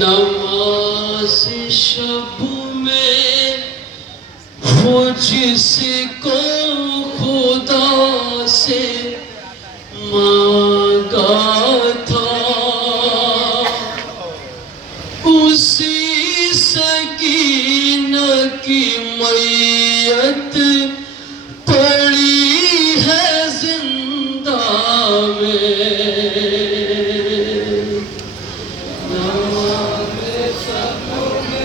नमाज शब में वो जिसको खुदा से मांगा था उसी सकीना की मैयत पड़ी है जिंदा में।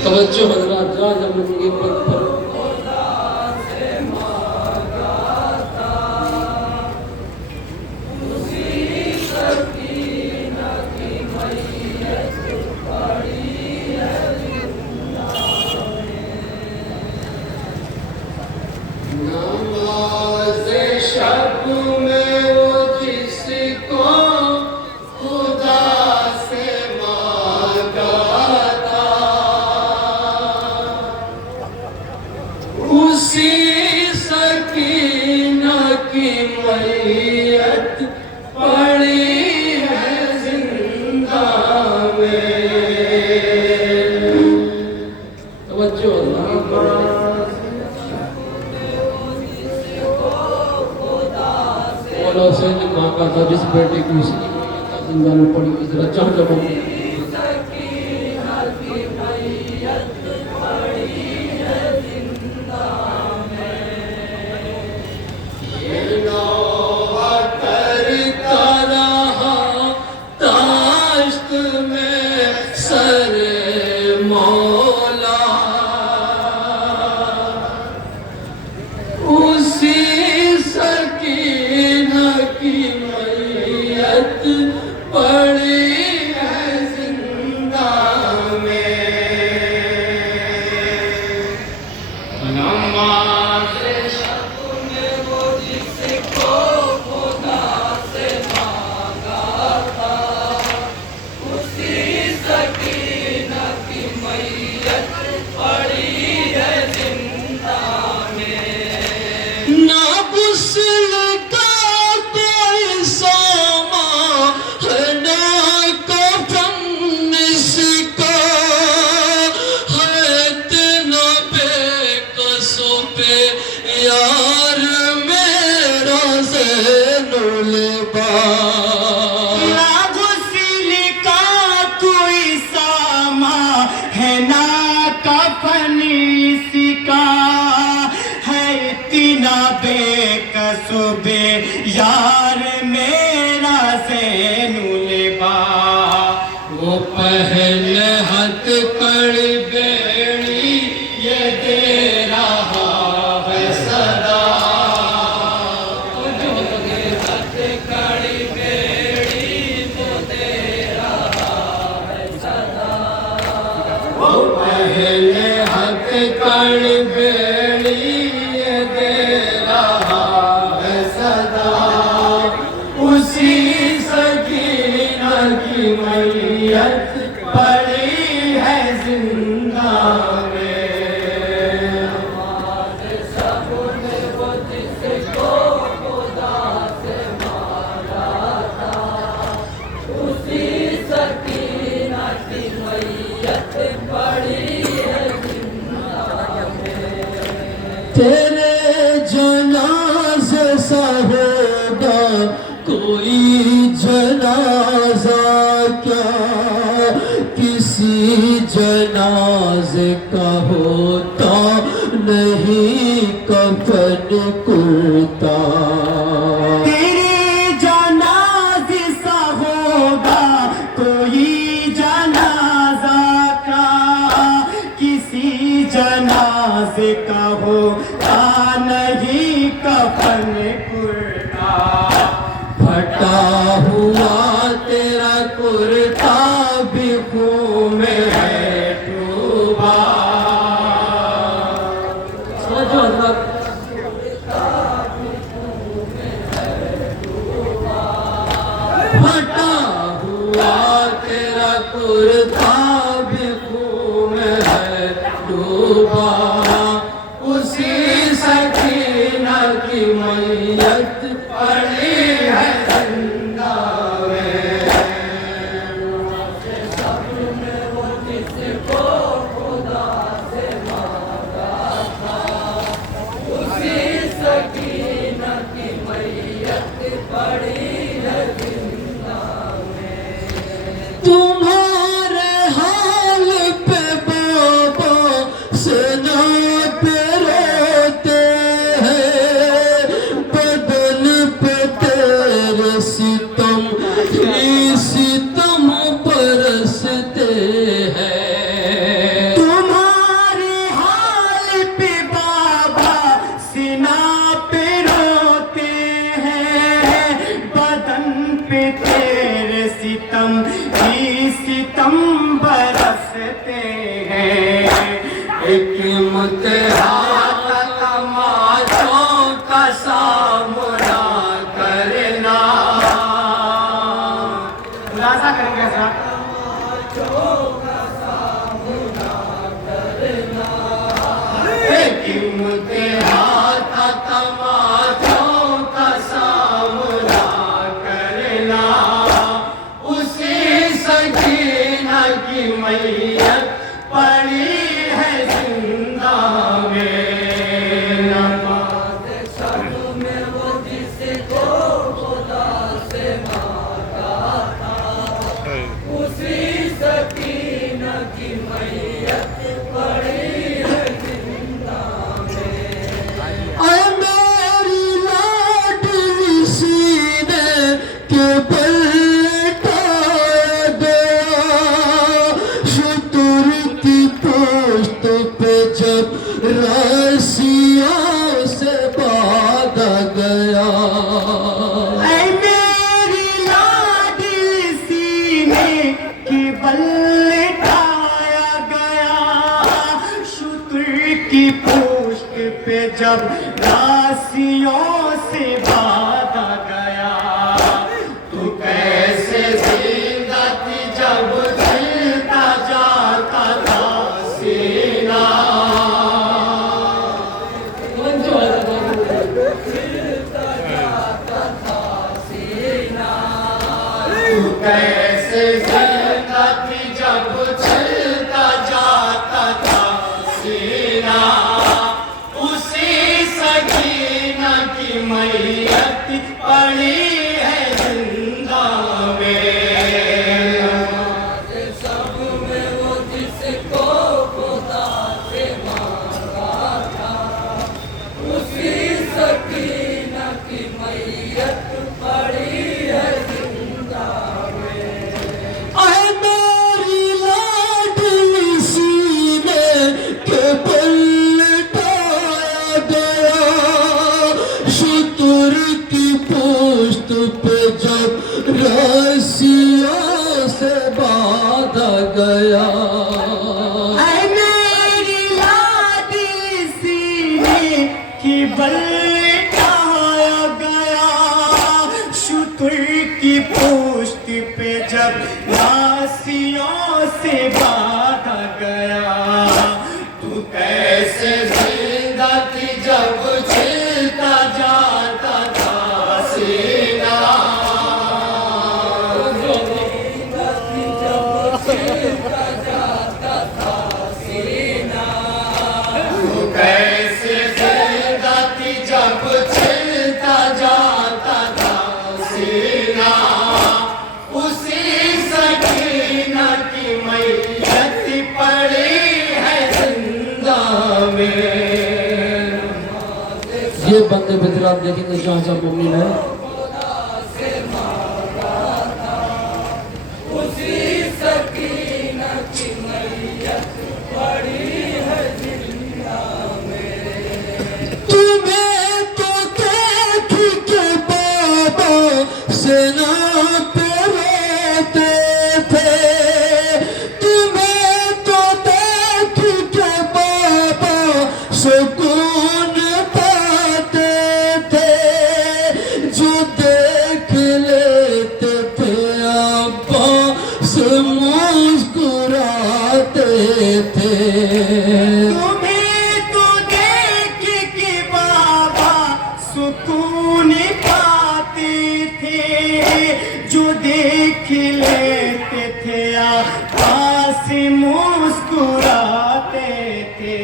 तवज्जो हज़रात, राजा मंगे पद पर मैयत पड़ी है जिंदा में। तवज्जो मौला हुसैन ने मांगा था जिस बेटे की उसकी जिंदा में पड़ी हुई जरा चाह जब यार मेरा ज़ैनुल ना गुस्ल का कोई सामा है ना कफन इसका है इतना बेकसूबे यार मेरा ज़ैनुल वो पहले हथ कर बेड़ी ये दे रहा है सदा। हथ कर बेड़ी तो दे रहा है सदा। वो पहले हथ कर बेड़ी ये दे रहा है सदा। उसी सकीना की मैयत पड़ी है जिंदा में। सबने वो जिसको खुदा से मांगा था उसी सकीना की मैयत पड़ी है जिंदा में। का होता नहीं कफन कुर्ता। तेरे जनाजे सा होगा कोई जनाजा का, किसी जनाजे का होगा नहीं कफन कुर्ता। फटा हुआ तेरा कुर्ता भी खून में है डूबा। समझो हजरत, फटा हुआ तेरा कुर्ता भी खून में है डूबा। उसी सकीना की मैयत पड़ी है जिंदा में। तुम्हारे हाल पे बाबा सेना पे रोते हैं, बदन पे तेरे सितम ही सितम बरसते हैं। तुम्हारे हाल पे बाबा सीना पे रोते हैं, बदन पे तेरे सितम ही सितम बरसते हैं। एक मुतहात तमाशों का सामना करना। खुलासा करेंगे साहब। एक मुतहात तमाशों का सामना करना। उसी सकीना की मैयत पड़ी है जिंदा में। ऐ मेरी लाडली सीने के बल लटाया गया। शुतुर की पोस्ट पे जब रस्सियों से बांधा गया। ऐ मेरी लाडली सीने की बल लटाया गया। शुतुर की पोस्ट पे जब राशियों से बांधा गया। तू कैसे जिंदा थी जब जिलता जाता था सीना। समझो हजरत, तू कैसे जिंदा थी जब जिलता जाता था सीना। उसी सकीना की मैयत पड़ी है जिंदा में। ऐ मेरी लाडली सीने के बल लटाया गया। शुतुर की पोस्ट पे जब रस्सियों से बांधा गया। ऐ मेरी लाडली सीने की बल लटाया गया। शुतुर की पोस्ट पे जब राशियों से बांधा गया। तू कैसे जिंदा थी जब जिलता जाता था सीना। तू कैसे जिंदा थी जब जिलता जाता था सीना। उसी सकीना की मैयत बंदे बेदरा देखेंगे जहाँ जहाँ मम्मी है सुकून पाते थे जो देख लेते थे अब्बा से मुस्कुराते थे तुम्हें तो देख के बाबा सुकून पाते थे जो देख लेते थे अब्बा से मुस्कुराते थे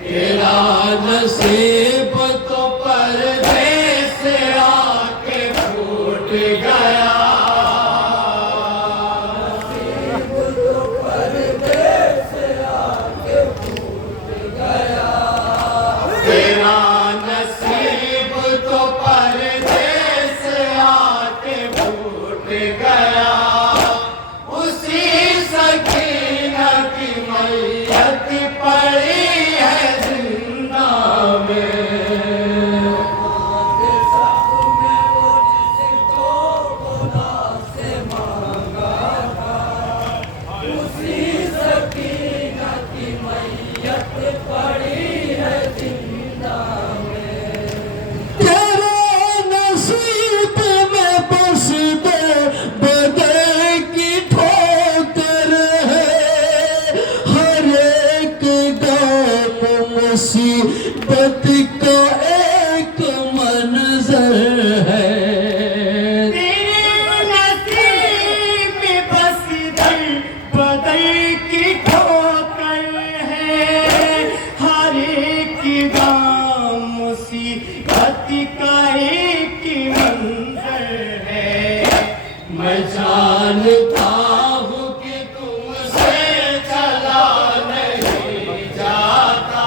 तेरा नसीब तो पर्दे से आके फूट गया तेरा नसीब तो पर्दे से आके फूट गया उसी सकीना की मैयत पड़ी है जिंदा में तेरे नसीब में बस दे बदल की ठोकर है हर एक गाम मुसीबत का एक मंजर है तेरे नसीब में बस दर बदल की ठोकर है हर एक गाम मुसीबत का एक मंजर है मैं जानता हूँ कि तुमसे चला नहीं जाता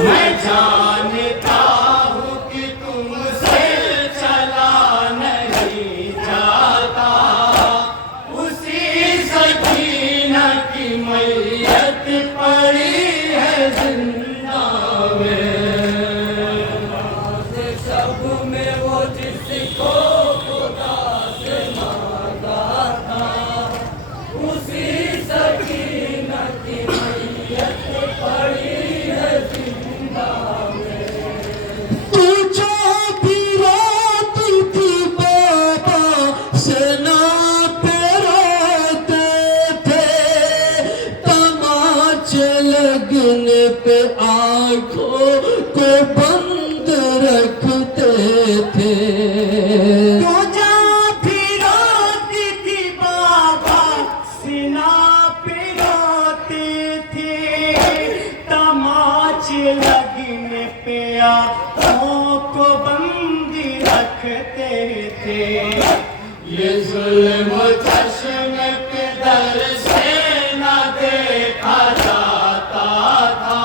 मैं जानता हूँ कि तुमसे चला नहीं जाता उसी सकीना की मैयत पड़ी है जिंदा में सब में वो जिसको खुदा से मांगा था उसी सकीना की मैयत पड़ी है जिंदा में तू जो भी रोती थी बाबा से ना पे रोते थे तमाचे लगने पे आंखों को बंद रखते थे तू जो भी रोती थी बाबा से ना पे रोते थे तमाचे लगने पे आंखों को बंद रखते थे ये जुल्म चश्म के दर से न देखा जाता था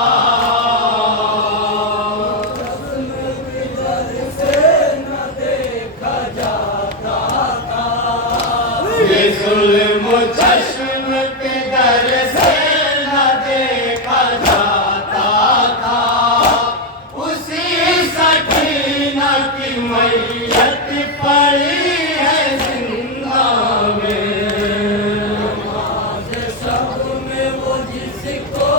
ये जुल्म चश्म के दर से न देखा जाता था उसी सकीना की मैयत पड़ी है जिंदा में सब में वो जिसको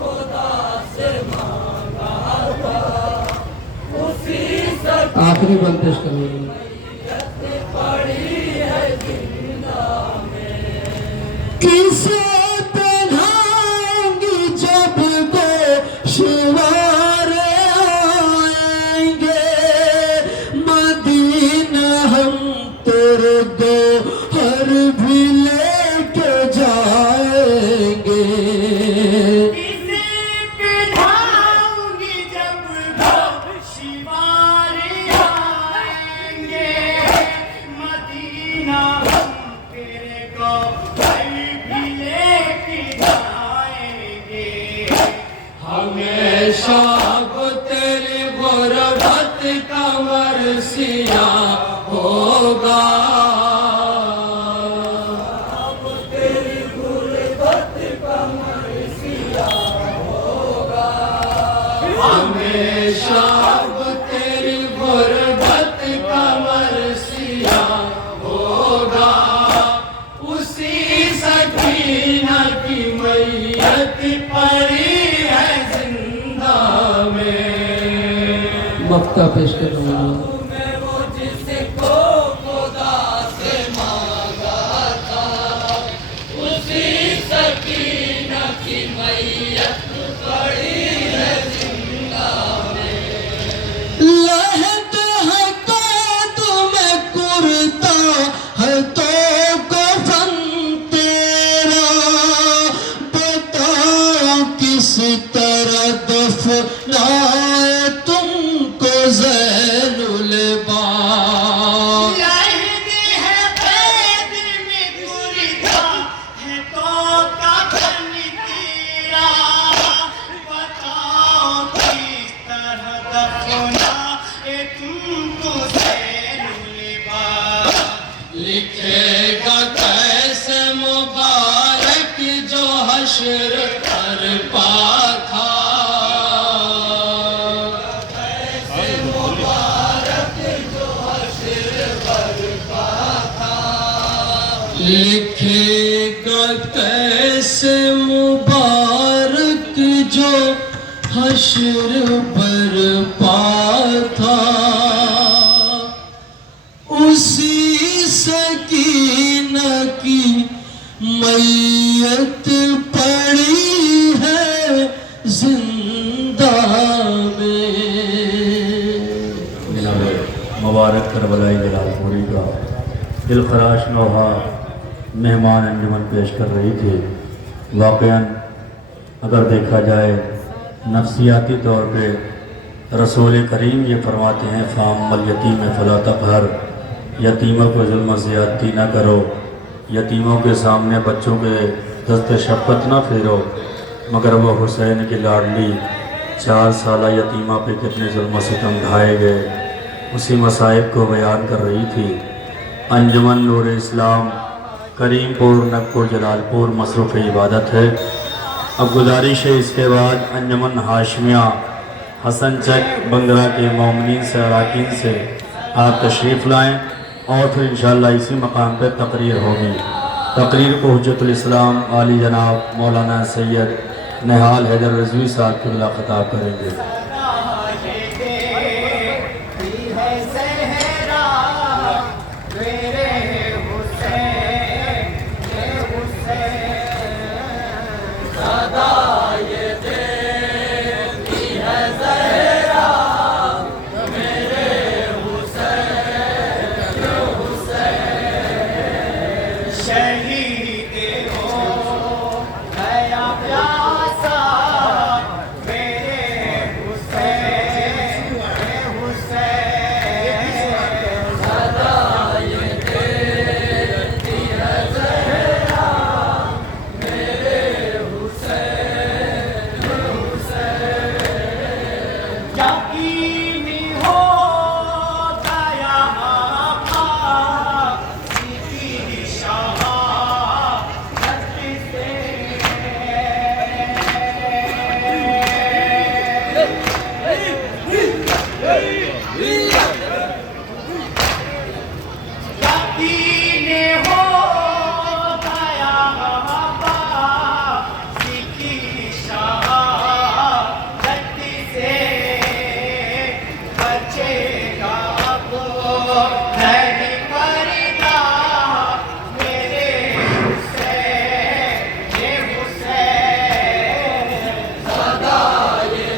खुदा से मांगा था उसी आखिरी बंद पेश करेंगे किसे पहनाएंगी जब को शिवारे आएंगे मदीना हम तेरे दो हर भी लेके जाएंगे किसे पहनाऊंगी जब को शिवारे आएंगे मदीना हम तेरे को हमेशा वो तेरी गुरबत का मरसिया होगा। हमेशा वो तेरी गुरबत का मरसिया होगा। उसी सकीना की मैयत पड़ी है जिंदा में। मक्ता पेश करूँगा। मैं वो जिसको खुदा से मांगा था, उसी सकीना की मैयत पड़ी है जिंदा में। लहद है कद में कुर्ता है तो कफन तेरा, बताओ किस तरह दफनाए तुमको ज़ैनुल बाब। लहद है कैद में कुर्ता है तो कफन तेरा, बताओ किस तरह दफनाए तुमको ज़ैनुल बाब। लिखेगा कैसे मुबारक जो हश्र कर पाथा। लिखेगा कैसे मुबारक जो हश्र बरपा था। उसी सकीना की मैयत पड़ी है जिंदा में। जनाब मुबारक करबलाई जलालपुरी का दिलखराश नौहा मेहमान अंजुमन पेश कर रही थी। वाक़यान अगर देखा जाए नफ्सियाती तौर पे रसूल करीम ये फरमाते हैं फ़ाम्मल यतीम फला तक़हर, यतीमों को जुल्म ज़्यादती ना करो, यतीमों के सामने बच्चों के दस्ते शफ़क़त ना फेरो। मगर वह हुसैन की लाडली 4 साला यतीमा पे कितने जुल्म सितम ढाए गए, उसी मसाइब को बयान कर रही थी। अंजुमन नूर इस्लाम करीमपुर नगपुर जलालपुर मसरूफ़ इबादत है। अब गुजारिश है इसके बाद अंजुमन हाशमिया हसन चक बंगरा के मोमिनीन से अराकीन से आप तशरीफ़ लाएँ और फिर इंशाअल्लाह इसी मकाम पर तकरीर होगी। तकरीर को हुज्जतुल इस्लाम आली जनाब मौलाना सैयद निहाल हैदर रज़वी साहब के बिला ख़िताब करेंगे। शहीद हो गया प्यासा मेरे हुसैन, हुसैन। सदा ये देती है ज़हरा मेरे हुसैन, हुसैन। यकीनी हो गया आपा सीधी शहादत से। यकीनी हो गया आपा सीधी शहादत से। बचेगा वो नहीं करना मेरे हुसैन, ये हुसैन। सदा ये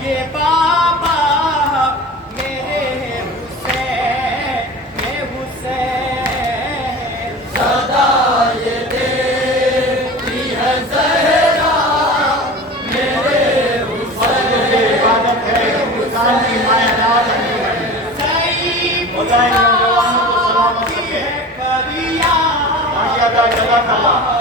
ये बाबा मेरे हुसैन, ये हुसैन सदा ये देती है ज़हरा मेरे इबादत है हिंदुस्तान की मायादार हुसैन है करिया जज़ाकल्लाह।